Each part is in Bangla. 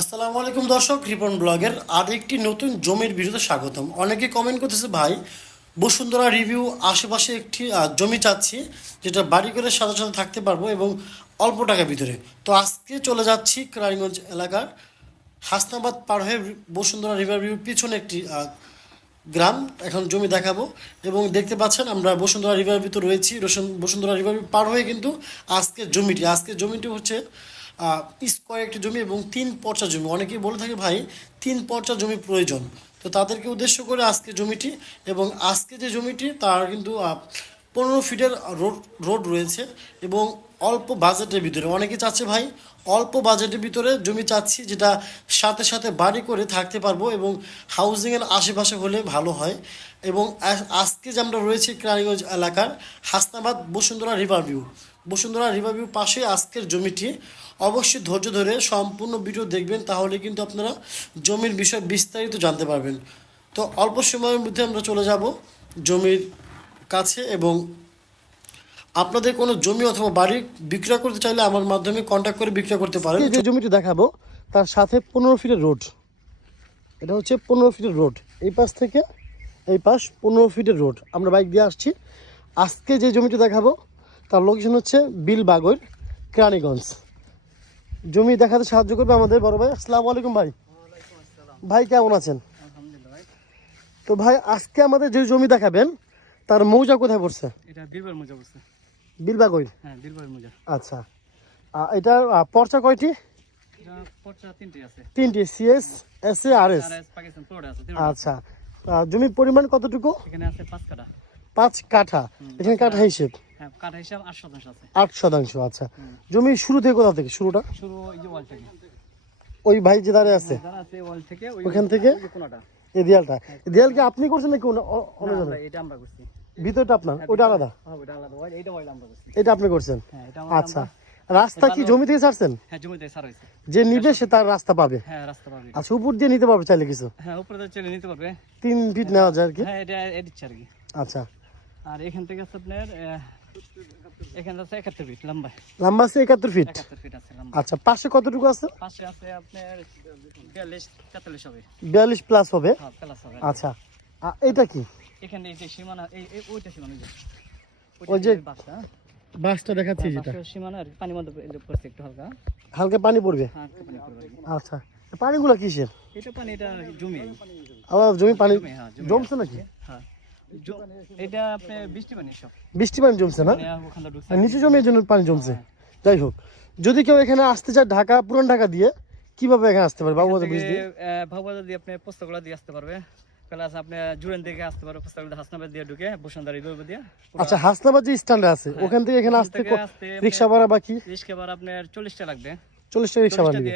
আসসালামু আলাইকুম দর্শক, রিপন ব্লগের আর একটি নতুন জমির ভিডিওতে স্বাগতম। অনেকে কমেন্ট করতেছে, ভাই, বসুন্ধরা রিভিউ আশেপাশে একটি জমি চাচ্ছি, যেটা বাড়ি করে সাথে সাথে থাকতে পারব এবং অল্প টাকার ভিতরে। তো আজকে চলে যাচ্ছি ক্রাইগঞ্জ এলাকার হাসনাবাদ পার হয়ে বসুন্ধরা রিভার ভিউর পিছনে একটি গ্রাম। এখন জমি দেখাবো এবং দেখতে পাচ্ছেন আমরা বসুন্ধরা রিভার ভিতর রয়েছি। বসুন্ধরা রিভার পার হয়ে কিন্তু আজকের জমিটি আজকের জমিটি হচ্ছে স্কোয়ার একটি জমি এবং তিন পর্চা জমি। অনেকেই বলে থাকে, ভাই, তিন পর্চা জমি প্রয়োজন। তো তাদেরকে উদ্দেশ্য করে আজকে জমিটি এবং আজকে যে জমিটি, তার কিন্তু পনেরো ফিটের রোড রোড রয়েছে এবং অল্প বাজেটের ভিতরে। অনেকে চাচ্ছে, ভাই, অল্প বাজেটের ভিতরে জমি চাচ্ছি যেটা সাথে সাথে বাড়ি করে থাকতে পারব এবং হাউজিংয়ের আশেপাশে হলে ভালো হয়। এবং আজকে যে আমরা রয়েছি ক্রানীগঞ্জ এলাকার Hasnabad Bashundhara River View Bashundhara River View পাশে আজকের জমিটি অবশ্যই ধৈর্য ধরে সম্পূর্ণ ভিডিও দেখবেন তাহলে কিন্তু আপনারা জমির বিষয়ে বিস্তারিত জানতে পারবেন। তো অল্প সময়ের মধ্যে আমরা চলে যাব জমির কাছে এবং আপনাদের কোনো জমি অথবা বাড়ি বিক্রয় করতে চাইলে আমার মাধ্যমে কন্ট্যাক্ট করে বিক্রয় করতে পারেন। যে জমিটি দেখাবো তার সাথে পনেরো ফিটের রোড এটা হচ্ছে পনেরো ফিটের রোড এই পাশ থেকে এই পাশ পনেরো ফিটের রোড আমরা বাইক দিয়ে আসছি। আজকে যে জমিটি দেখাবো তার লোকেশন হচ্ছে বিল বিলবাগর কেরানীগঞ্জ। জমি দেখাতে সাহায্য করবে আমাদের বড় ভাই। আসসালামু আলাইকুম ভাই। ভাই কেমন আছেন? তো ভাই আজকে আমাদের যে জমি দেখাবেন তার মৌজা কোথায় পড়ছে? এটা বীরবার মোজা হ্যাঁ বীরবার মোজা। আচ্ছা। এটার পর্চা কয়টি? এটা তিনটে CS S A R S আচ্ছা। জমির পরিমাণ কতটুকু? এখানে আছে পাঁচ কাটা পাঁচ কাঠা। এখানে কাঠা হিসেব। হ্যাঁ কাটা হিসাব আট শতাংশ আচ্ছা। জমি শুরু থেকে কোথা থেকে? শুরুটা? শুরু ওই ভাই যে দাঁড়িয়ে আছে? থেকে ওখান থেকে? এই দেয়ালটা। এই দেয়াল কি আপনি করছেন নাকি অন্যজনে ভিতরটা আপনার? ওটা আলাদা? হ্যাঁ ওটা আলাদা এটা আপনি করছেন? হ্যাঁ আচ্ছা। রাস্তা কি জমি থেকে ছাড়ছেন? হ্যাঁ যে নিবে সে তার রাস্তা পাবে। হ্যাঁ আচ্ছা উপর দিয়ে নিতে পারবে চাইলে কিছু? হ্যাঁ তিন ফিট নেওয়া যায় হ্যাঁ আর কি। আচ্ছা। আর এখান থেকে আছে আপনার এখানে আছে একাত্তর ফিট লম্বা। লম্বা আছে একাত্তর ফিট ফিট আছে লম্বা। আচ্ছা পাশে কতটুকু আছে? পাশে আছে আপনার বিয়াল্লিশ তেতাল্লিশ হবে। বিয়াল্লিশ প্লাস হবে? হ্যাঁ প্লাস হবে। আচ্ছা এটা কি? এখানে এই যে সীমানা এই এই ওইটা সীমানা ওই যে। ওই যে- ওইটা বাসটা বাসটা দেখাচ্ছি যেটা। সীমানা আর মধ্যে পড়ছে একটু হালকা। হালকা পানি পড়বে? হ্যাঁ একটু পানি পড়বে আচ্ছা পানিগুলো কিসের? এটা পানি এটা জমি। আবার জমি পানি জমি, হ্যাঁ, জমি জমছে নাকি? হ্যাঁ। এটা বৃষ্টি পানি সব। বৃষ্টি পানি জমছে না? মানে ওখানে ঢুকছে। আর নিচু জমির জন্য পানি জমছে। যাই হোক যদি কেউ এখানে আসতে চায় ঢাকা পুরান ঢাকা দিয়ে কীভাবে এখানে আসতে পারে বাবু ব্রিজ দিয়ে? ভাববাজার দিয়ে আপনি পুস্তকগুলো দিয়ে আসতে পারবে। প্লাস আপনি জুরেন দিকে আসতে পারবে হাসনাবাদ দিয়ে ঢুকে বসুন্ধরা রিভার দিয়ে। আচ্ছা হাসনাবাদ যে স্ট্যান্ড আছে ওখান থেকে এখানে আসতে থেকে রিক্সা ভাড়া বাকি রিস্কে বার আপনার চল্লিশটা লাগবে। চল্লিশ টাকা রিক্সা ভাড়া নিবে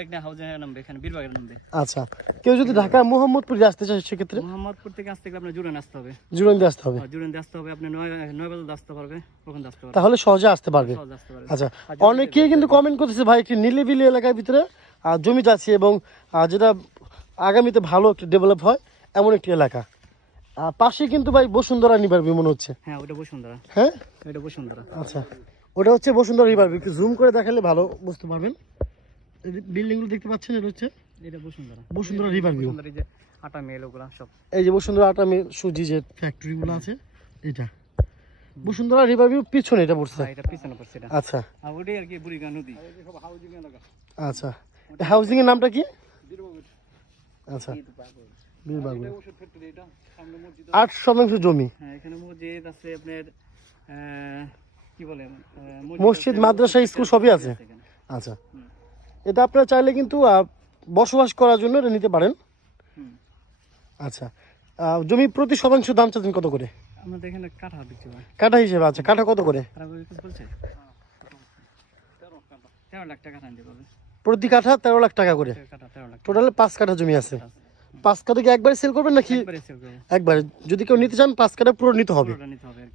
আচ্ছা কেউ যদি ঢাকা মোহাম্মদপুর আসতে চায় সেক্ষেত্রে? মোহাম্মদপুর থেকে আসতে গেলে আপনার জুরেন আসতে হবে। জুড়ন দিয়ে আসতে হবে? আর দিয়ে আসতে হবে আপনি নয় নয় বাজার আসতে পারবে ওখান আসতে পারবে? তাহলে সহজে আসতে পারবে। আচ্ছা অনেকেই কিন্তু কমেন্ট করতেছে ভাই একটি নিলিবিলি এলাকার ভিতরে জমি যাচ্ছে এবং যেটা আগামীতে ভালো একটি ডেভেলপ হয় এমন একটি এলাকা। পাশে কিন্তু ভাই বসুন্ধরা নিবার মনে হচ্ছে। হ্যাঁ ওটা বসুন্ধরা। হ্যাঁ? ওটা বসুন্ধরা। আচ্ছা ওটা হচ্ছে বসুন্ধরা একটু জুম করে দেখালে ভালো বুঝতে পারবেন। বিল্ডিংগুলো দেখতে পাচ্ছেন? এটা হচ্ছে এটা বসুন্ধরা। বসুন্ধরা রিভার ভিউ এই যে আটা মেল ওগুলা সব। এই যে বসুন্ধরা আটা মে- সুজি যে ফ্যাক্টরিগুলো আছে এটা। বসুন্ধরা রিভার ভিউ পিছনে এটা পড়ছে। হ্যাঁ, এটা পিছনে পড়ছে এটা। আচ্ছা। আর ওটাই আর কি বুড়িগা নদী। আচ্ছা। হাউজিং এর নামটা কি? আচ্ছা। আট শতাংশ জমি। হ্যাঁ এখানে মসজিদ আছে আপনার কি বলে মসজিদ, মাদ্রাসা, স্কুল সবই আছে। আচ্ছা। এটা আপনারা চাইলে কিন্তু বসবাস করার জন্য এটা নিতে পারেন। আচ্ছা জমি প্রতি শতাংশ দাম চাচ্ছেন কত করে? আমাদের এখানে কাঠা বিক্রি হয়। কাঠা হিসেবে আচ্ছা কাঠা কত করে? প্রতি কাঠা তেরো লাখ টাকা করে। টোটালে পাঁচ কাঠা জমি আছে। পাঁচ কাঠা। কি একবারে সেল করবেন নাকি একবারে যদি কেউ নিতে চান পাঁচ কাঠা পুরো নিতে হবে।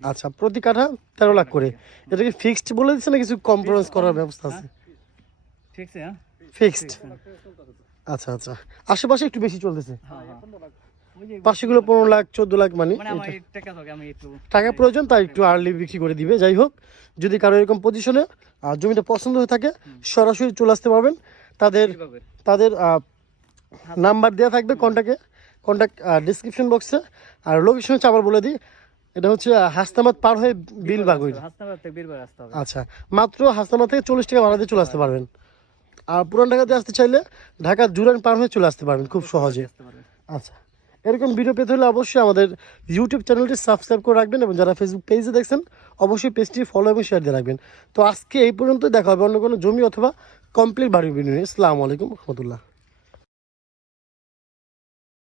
আচ্ছা প্রতি কাঠা তেরো লাখ করে। এটা কি ফিক্সড বলে দিচ্ছে না কিছু কম্প্রোমাইজ করার ব্যবস্থা আছে? আছে। ফিক্সড আচ্ছা আচ্ছা। আশেপাশে একটু বেশি চলতেছে। হ্যাঁ, হ্যাঁ। পাশেগুলো পনেরো লাখ চোদ্দ লাখ মানে মানে টাকা প্রয়োজন তাই একটু আর্লি বিক্রি করে দিবে। যাই হোক যদি কারও এরকম পজিশনে আর জমিটা পছন্দ হয়ে থাকে সরাসরি চলে আসতে পারবেন। তাদের তাদের নাম্বার দেওয়া থাকবে কন্ট্যাক্টে কন্ট্যাক্ট ডিসক্রিপশন বক্সে আর লোকেশন হচ্ছে আবার বলে দিই এটা হচ্ছে হাসনাবাদ পার হয়ে বিল বাগুই আচ্ছা মাত্র হাসনাবাদ থেকে চল্লিশ টাকা ভাড়া দিয়ে চলে আসতে পারবেন। আর পুরান ঢাকাতে আসতে চাইলে ঢাকার জুরান পার হয়ে চলে আসতে পারবেন খুব সহজে। আচ্ছা এরকম ভিডিও পেতে হলে অবশ্যই আমাদের ইউটিউব চ্যানেলটি সাবস্ক্রাইব করে রাখবেন এবং যারা ফেসবুক পেজে দেখছেন অবশ্যই পেজটি ফলো এবং শেয়ার দিয়ে রাখবেন। তো আজকে এই পর্যন্ত দেখা হবে অন্য কোনো জমি অথবা কমপ্লিট বাড়ি ভিডিও নিয়ে। আসসালামু আলাইকুম রহমতুল্লাহ।